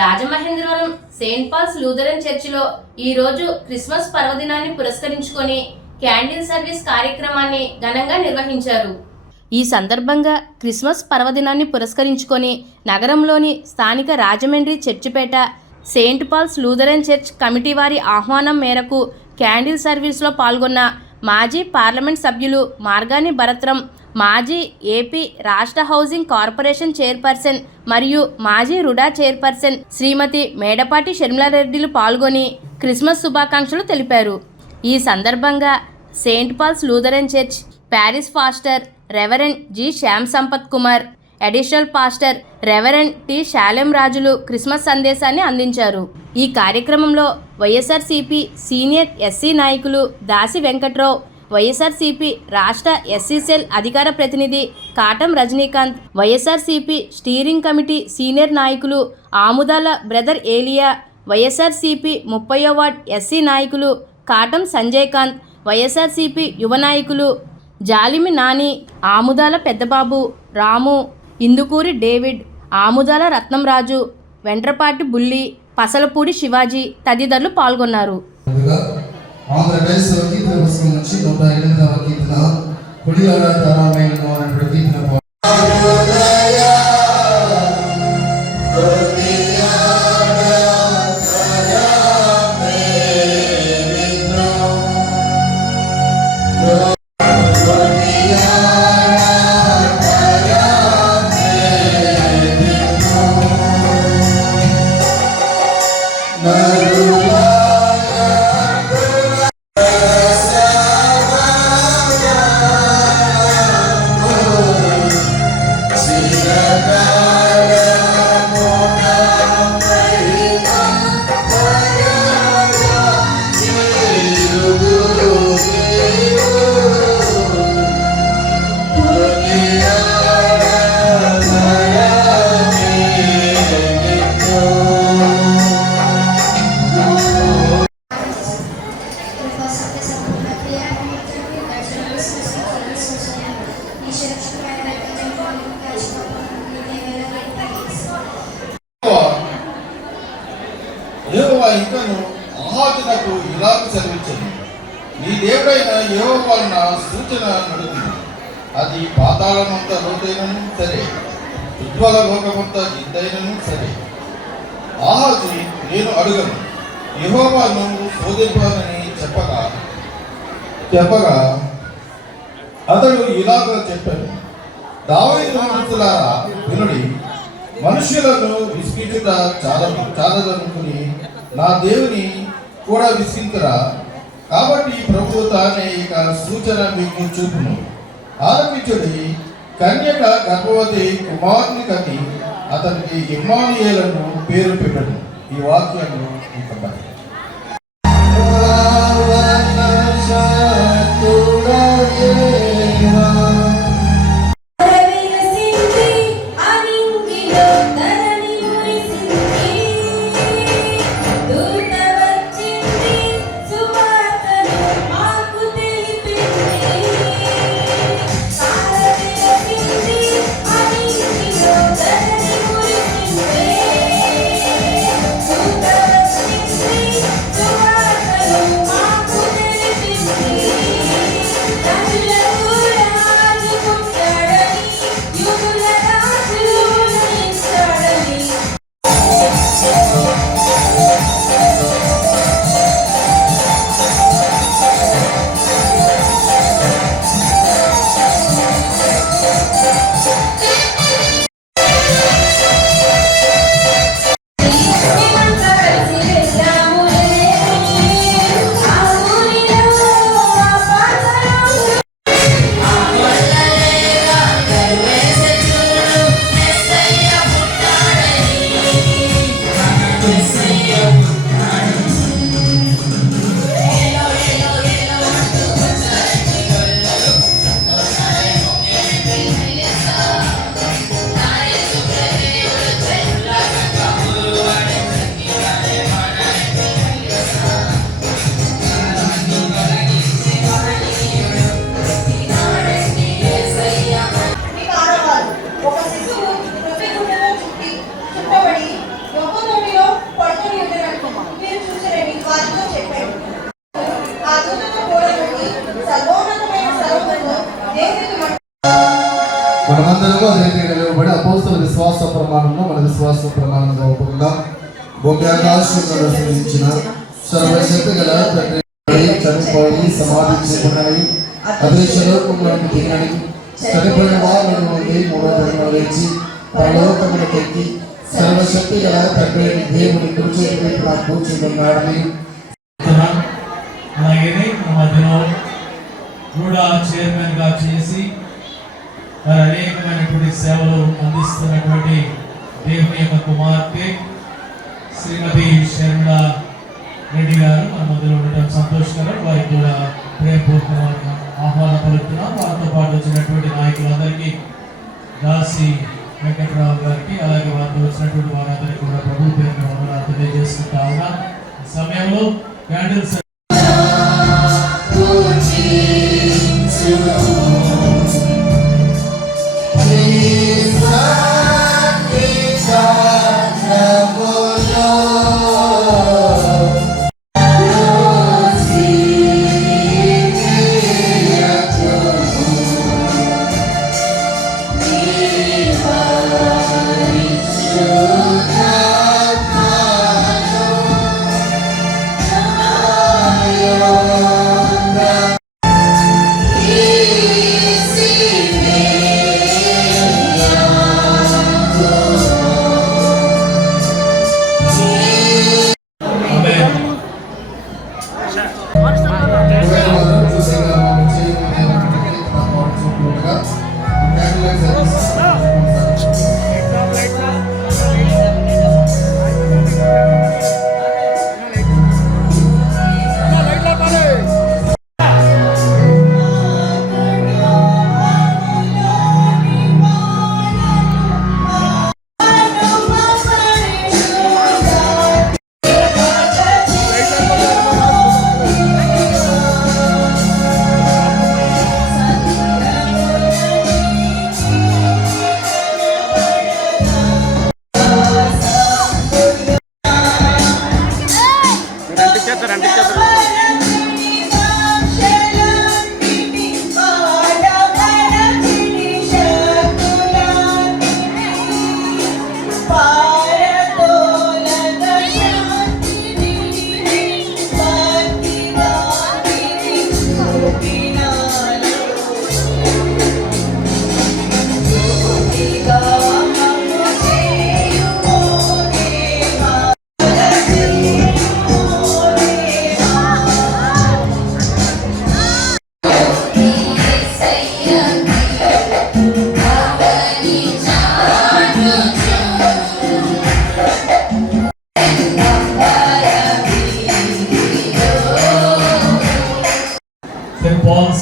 Rajamahendravaram Saint Paul's Lutheran చర్చిలో ఈరోజు Christmas పర్వదినాన్ని పురస్కరించుకొని క్యాండిల్ సర్వీస్ కార్యక్రమాన్ని ఘనంగా నిర్వహించారు. ఈ సందర్భంగా క్రిస్మస్ పర్వదినాన్ని పురస్కరించుకొని నగరంలోని స్థానిక రాజమండ్రి చర్చిపేట Saint Paul's Lutheran church committee వారి ఆహ్వానం మేరకు క్యాండిల్ సర్వీస్లో పాల్గొన్న మాజీ పార్లమెంట్ సభ్యులు మార్గాని భరత్రం, మాజీ ఏపీ రాష్ట్ర హౌసింగ్ కార్పొరేషన్ చైర్పర్సన్ మరియు మాజీ రుడా చైర్పర్సన్ శ్రీమతి మేడపాటి షర్మిలారెడ్డిలు పాల్గొని క్రిస్మస్ శుభాకాంక్షలు తెలిపారు. ఈ సందర్భంగా Saint Paul's Lutheran church parish pastor reverend G Shyam Sampath Kumar, additional pastor reverend T Shalem రాజులు క్రిస్మస్ సందేశాన్ని అందించారు. ఈ కార్యక్రమంలో వైఎస్ఆర్సీపీ సీనియర్ ఎస్సీ నాయకులు దాసి వెంకట్రావు, వైఎస్ఆర్సీపీ రాష్ట్ర ఎస్సీ సెల్ అధికార ప్రతినిధి Katam Rajinikanth, YSRCP steering committee senior నాయకులు ఆముదాల బ్రదర్ ఏలియా, వైఎస్ఆర్సీపీ 30వ వార్డ్ ఎస్సీ నాయకులు కాటం సంజయ్ కాంత్, వైఎస్ఆర్సీపీ యువ నాయకులు జాలిమి నాని, ఆముదాల పెద్దబాబు, రాము, ఇందుకూరి డేవిడ్, ఆముదాల రత్నంరాజు, వెంట్రపాటి బుల్లి, పసలపూడి శివాజీ తదితరులు పాల్గొన్నారు. ఆంధ్రప్రదేశ్ కీర్తన పుస్తకం నుంచి 108వ కీర్తన కుడియాడ తారామయంలో అనేటువంటి కీర్తన యెహోవా ఇంకను ఆహాజునకు ఇలాగు సెలవిచ్చెను, నీ దేవుడైన యెహోవా వలన సూచన నడుగుతుంది. అది పాతాళమంత లోతైనను సరే, ఉజ్వల లోకమంత జిద్దైనను సరే. ఆహాజు నేను అడుగను, యెహోవాను శోధింపనని చెప్పగా అతడు ఇలాగ చెప్పాను, దావీదు వంశస్థులారా వినుడి, మనుష్యులను విసిగించుట చాలదనుకుని నా దేవుని కూడా విసిగించరా. కాబట్టి ప్రభు తానే ఇక సూచన మీకు చూపును. ఆలపించుడి, కన్యక గర్భవతి కుమారుని కని అతనికి ఇమ్మానుయేలును పేరు పెట్టను. ఈ వాక్యము ఇంకపై మనమందరము అదే రీతిగా నిలవబడి అపోస్తల విశ్వాస ప్రమాణంలో మన విశ్వాస ప్రమాణంగా ఒప్పుకుందాం. భూమి ఆకాశంలో సృజించిన సర్వశక్తి గల తండ్రి చనిపోయి సమాధి చేయబడినవి అదృశ్యలోకంలోకి దిగని చనిపోయిన వారిని నుండి మూడో దినం లేచి పరలోకములకు ఎక్కి సర్వశక్తి గల తండ్రి దేవుని కుడి వైపున కూర్చున్నాడని అలాగే మన మధ్యలో కూడా చైర్మన్ గా చేసి మరి అనేకమైనటువంటి సేవలు అందిస్తున్నటువంటి దేవుని యొక్క కుమార్తె శ్రీమతి షర్మిళ రెడ్డి గారు మన మధ్యలో ఉండటం సంతోషకరం. వారికి కూడా ప్రేమపూర్వకంగా ఆహ్వానం పలుకుతున్నాం. వారితో పాటు వచ్చినటువంటి నాయకులందరికీ, దాసి వెంకట్రావు గారికి, అలాగే వారితో వచ్చినటువంటి వారందరికీ కూడా ప్రభు పేరును వందనాలు తెలియజేసుకుంటా ఉన్నాం. ఈ సమయంలో క్యాండిల్స్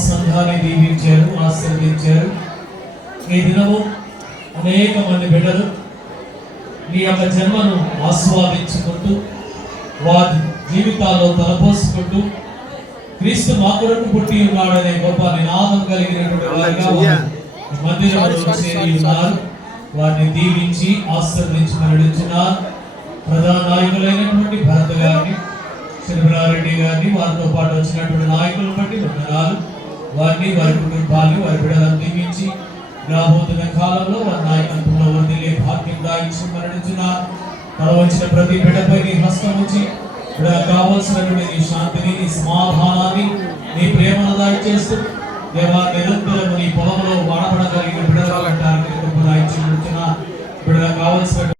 సంఘాన్ని దీవించారు, ఆశీర్వదించారు. ఈ దినము అనేక మంది బిడ్డలు మీ యొక్క జన్మను ఆస్వాదించుకుంటూ వారి జీవితాల్లో తలపోసుకుంటూ క్రీస్తు మా కొరకు పుట్టి ఉన్నాడనే గొప్ప నినాదం కలిగినటువంటి వారిగా మందిరంలో చేరి ఉన్నారు. వారిని దీవించి ఆశీర్వదించి నడుచున్నారు. ప్రధాన నాయకులైనటువంటి భరత్ గారిని, శర్మిలారెడ్డి గారిని, వారితో పాటు వచ్చినటువంటి నాయకులను బట్టి వందనాలు. వారిని, వారి కుటుంబాన్ని, వారి బిడ్డలను దీవించి రాబోతున్న కాలంలో వారి నాయకత్వంలో వర్ధిల్లే భాగ్యం దాయించి మరణించున్నారు. తల వచ్చిన ప్రతి బిడ్డపై నీ హస్తం ఉంచి బిడ్డకు కావలసినటువంటి నీ శాంతిని, నీ సమాధానాన్ని, నీ ప్రేమను దాయిచేస్తూ దేవా నిరంతరం నీ పొలంలో వాడబడగలిగిన బిడ్డలు అంటానికి దాయించి బిడ్డలకు కావలసిన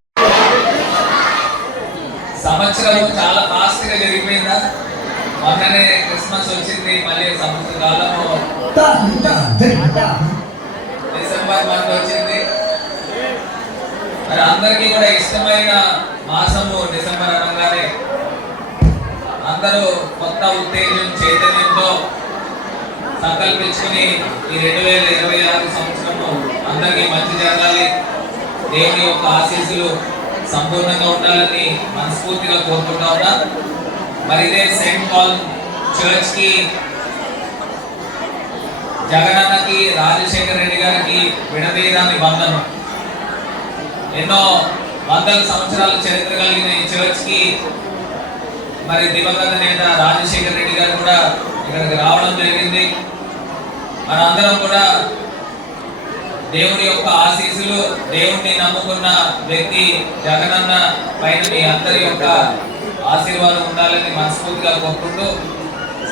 సంవత్సరం చాలా ఫాస్ట్ గా జరిగిపోయిందా? మొన్ననే క్రిస్మస్ వచ్చింది, మళ్ళీ సంవత్సర కాలము డిసెంబర్ మంత్ వచ్చింది. మరి అందరికీ కూడా ఇష్టమైన మాసము డిసెంబర్ అనగానే అందరూ కొత్త ఉత్తేజం, చైతన్యంతో సంకల్పించుకుని ఈ 2026 సంవత్సరము అందరికీ మంచి జరగాలి, దేవుని యొక్క ఆశీస్సులు సంపూర్ణంగా ఉండాలని మనస్ఫూర్తిగా కోరుకుంటా ఉన్నా. మరి ఇదే సెయింట్ పాల్ చర్చ్ కి, జగనన్నకి, రాజశేఖర్ రెడ్డి గారికి విడదీయరాని బంధం. ఎన్నో వందల సంవత్సరాల చరిత్ర కలిగిన ఈ చర్చ్ కి మరి దివంగత నేత రాజశేఖర్ రెడ్డి గారు కూడా ఇక్కడికి రావడం జరిగింది. మనందరం కూడా దేవుడి యొక్క ఆశీస్సులు, దేవుడిని నమ్ముకున్న వ్యక్తి జగనన్న పైన మీ అందరి యొక్క ఆశీర్వాదం ఉండాలని మనస్ఫూర్తిగా కోరుకుంటూ,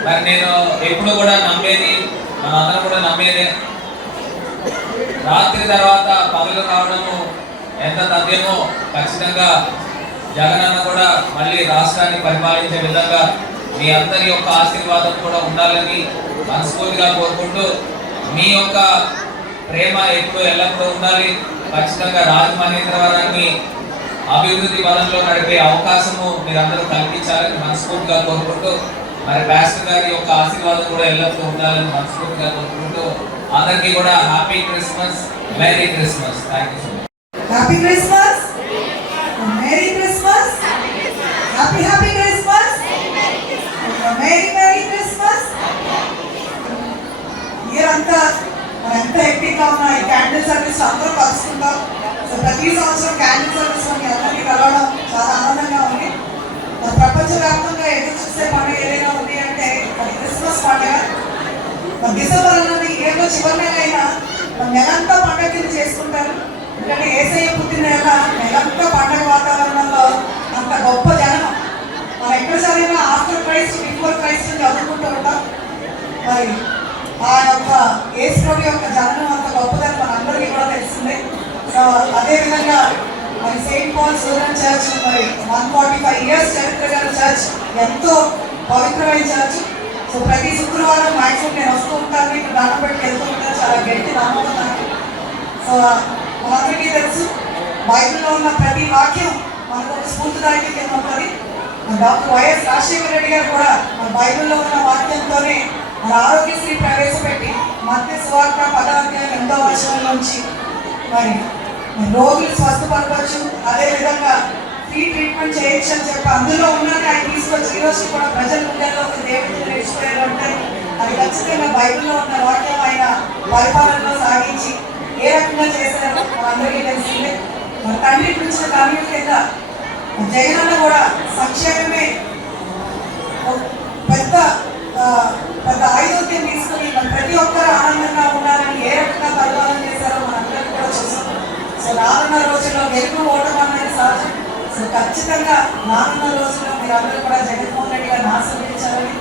మరి నేను ఎప్పుడు కూడా నమ్మేది, మనందరం కూడా నమ్మేదే, రాత్రి తర్వాత పగలు రావడము ఎంత తథ్యమో ఖచ్చితంగా జగనన్న కూడా మళ్ళీ రాష్ట్రాన్ని పరిపాలించే విధంగా మీ అందరి యొక్క ఆశీర్వాదం కూడా ఉండాలని మనస్ఫూర్తిగా కోరుకుంటూ, మీ యొక్క ప్రేమ ఎప్పుడు ఎల్లప్పుడూ ఉండాలి. ఖచ్చితంగా రాజమహేంద్రవరాన్ని అభివృద్ధి పదంలో నడిపే అవకాశము మీరందరూ కల్పించాలని మనస్ఫూర్తిగా కోరుకుంటూ, మరి పాస్టర్ గారి యొక్క ఆశీర్వాదం కూడా ఎల్లప్పుడూ ఉండాలని మనస్ఫూర్తిగా కోరుకుంటూ, అందరికీ కూడా happy Christmas, merry Christmas. Thank you so much. Happy Christmas, merry Christmas, happy happy Christmas, merry merry Christmas. Year అంతా మనం ఎంత హెక్టిక్గా ఉన్నా ఈ క్యాండిల్ సర్వీస్ అందరూ కలుసుకుంటాం. సో ప్రతి సంవత్సరం క్యాండిల్ సర్వీస్ మీ అందరినీ కలవడం చాలా ఆనందంగా ఉంది. ప్రపంచవ్యాప్తంగా ఎదురు చూసే పండుగ ఏదైనా ఉంది అంటే అది క్రిస్మస్ పండుగ. డిసెంబర్ అన్నది ఏదో చివరి నెల అయినా నెలంతా పండుగ కింద చేసుకుంటారు. ఎందుకంటే యేసయ్య పుట్టిన నెలంతా పండుగ వాతావరణంలో అంత గొప్ప జనం. మనం ఎక్కడ చదివినా ఆఫ్టర్ క్రైస్ట్ బిఫోర్ క్రైస్ట్ చదువుకుంటూ ఉంటాం. మరి ఆ యొక్క యేసుప్రభు యొక్క జననం అంత గొప్పదని మనందరికీ కూడా తెలిసిందే. సో అదేవిధంగా మరి సెయింట్ పాల్స్ లూథరన్ చర్చ్ మరి 145 ఇయర్స్ చరిత్ర గల చర్చ్, ఎంతో పవిత్రమైన చర్చ్. సో ప్రతి శుక్రవారం మ్యాక్సిమం నేను వస్తూ ఉంటాను, ఇక్కడ దండం పెట్టి వెళ్తూ ఉంటాను. చాలా గట్టి నమ్మకం నాకు. సో మనందరికీ తెలుసు బైబిల్లో ఉన్న ప్రతి వాక్యం మనకు ఒక స్ఫూర్తిదాయక కింద ఉంటుంది. డాక్టర్ వైఎస్ రాజశేఖర రెడ్డి గారు కూడా మన బైబిల్లో ఉన్న వాక్యంతోనే మన ఆరోగ్యశ్రీ ప్రవేశపెట్టి మత్తయి సువార్త 10వ అధ్యాయం 8వ వచనం నుంచి మరి రోగులు స్వస్థపడవచ్చు, అదేవిధంగా ఫ్రీ ట్రీట్మెంట్ చేయొచ్చు అని చెప్పి అందులో ఉన్నది ఆయన తీసుకొచ్చి ఈరోజు కూడా ప్రజల గుండెల్లో ఒక దేవుడిని నేర్చుకునేది ఉంటాయి. అది ఖచ్చితంగా బైబిల్లో ఉన్న వాక్యం ఆయన పరిపాలనలో సాగించి ఏ రకంగా చేశారో మనందరికీ తెలిసిందే. మన తండ్రి పిలిచిన కన్నుల కింద జగనన్న కూడా సంక్షేమమే పెద్ద పెద్ద ఆయుధం తీసుకుని ప్రతి ఒక్కరు ఆనందంగా ఉండాలని ఏ రకంగా పరిపాలన చేశారో మనందరికీ కూడా చూసాం. సో రానున్న రోజుల్లో గెలుపు ఓటమి అనేది సహజం. సో ఖచ్చితంగా రానున్న రోజుల్లో మీరందరూ కూడా జగన్మోహన్ రెడ్డి గారిని ఆశీర్వదించాలని,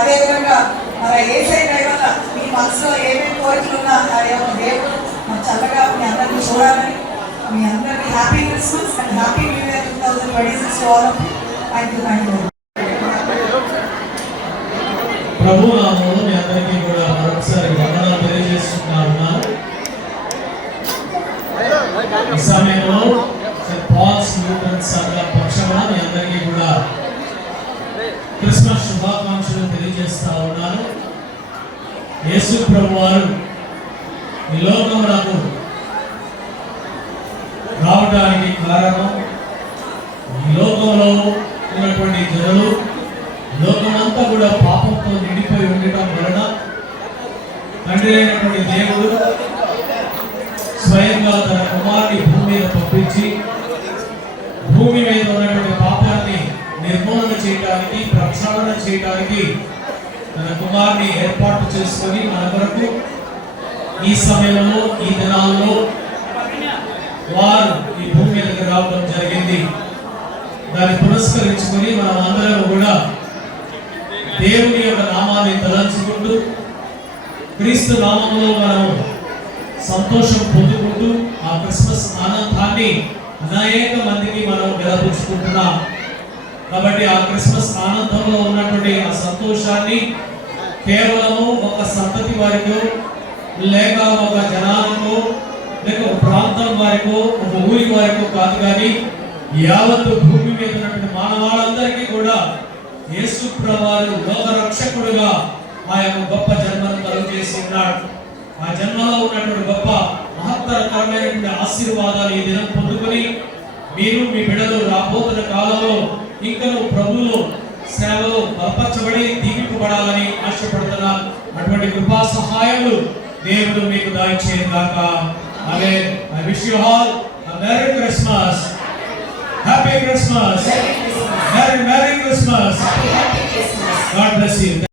అదేవిధంగా మరి యేసయ్య దయ వల్ల మీ మనసులో ఏమేమి కోరికలు ఉన్నా ఆ యొక్క దేవుడు మరి చల్లగా మీ అందరినీ చూడాలని, మీ అందరికీ happy Christmas and happy new year 2026 all of you. Thank you. ప్రభు నామములో మీ అందరికీ కూడా మరొకసారి వందనాలు తెలియజేస్తున్నాను. ఈ సమయంలో సెయింట్ పాల్స్ లూథరన్ సంఘం పక్షాన మీ అందరికీ కూడా క్రిస్మస్ శుభాకాంక్షలు తెలియజేస్తా ఉన్నాను. యేసు ప్రభు వారు ఈ లోకమునకు రావడానికి కారణం, ఈ లోకంలో ఉన్నటువంటి జనులు లోకమంతా కూడా పాపంతో నిండిపోయి ఉండటం వలన తండ్రి అయినటువంటి దేవుడు స్వయంగా తన కుమారుని భూమి మీద పంపించి భూమి మీద ఉన్నటువంటి పాపాన్ని నిర్మూలన చేయడానికి, ప్రక్షాళన చేయడానికి తన కుమారుని ఏర్పాటు చేసుకొని మన కొరకు ఈ సమయంలో ఈ దినాల్లో వారు ఈ భూమి మీదకి రావడం జరిగింది. దాన్ని పురస్కరించుకొని మనం అందరం కూడా దేవుని యొక్క నామాన్ని తలంచుకుంటూ క్రీస్తు నామంలో మనం సంతోషం పొందుకుంటూ ఆ క్రిస్మస్ ఆనందాన్ని అనేక మందికి మనం వెలబుచ్చుకుంటున్నాం. కాబట్టి ఆ క్రిస్మస్ ఆనందంలో ఉన్నటువంటి ఆ సంతోషాన్ని కేవలము ఒక సంతతి వారికో లేక ఒక జనానికో లేక ఒక ప్రాంతం వారికో ఒక ఊరి వారికో కాదు, కానీ యావత్తు భూమి మీద ఉన్నటువంటి మానవాళ్ళందరికీ కూడా యేసు ప్రభువు లోక రక్షకుడుగా ఆ యొక్క గొప్ప జన్మను కలుగు చేసి ఉన్నాడు. ఆ జన్మలో ఉన్నటువంటి గొప్ప మహత్తరకరమైనటువంటి ఆశీర్వాదాలు ఈ దినం పొందుకొని మీరు మీ బిడ్డలు రాబోతున్న కాలంలో ఇంకను ప్రభువులో సేవలో బలపరచబడి దీవింపబడాలని ఆశపడుతున్నాను. అటువంటి కృపా సహాయాలు దేవుడు మీకు దయచేయగాక. ఆమేన్. I wish you all a Merry Christmas. Happy Christmas. Merry Christmas. God bless you.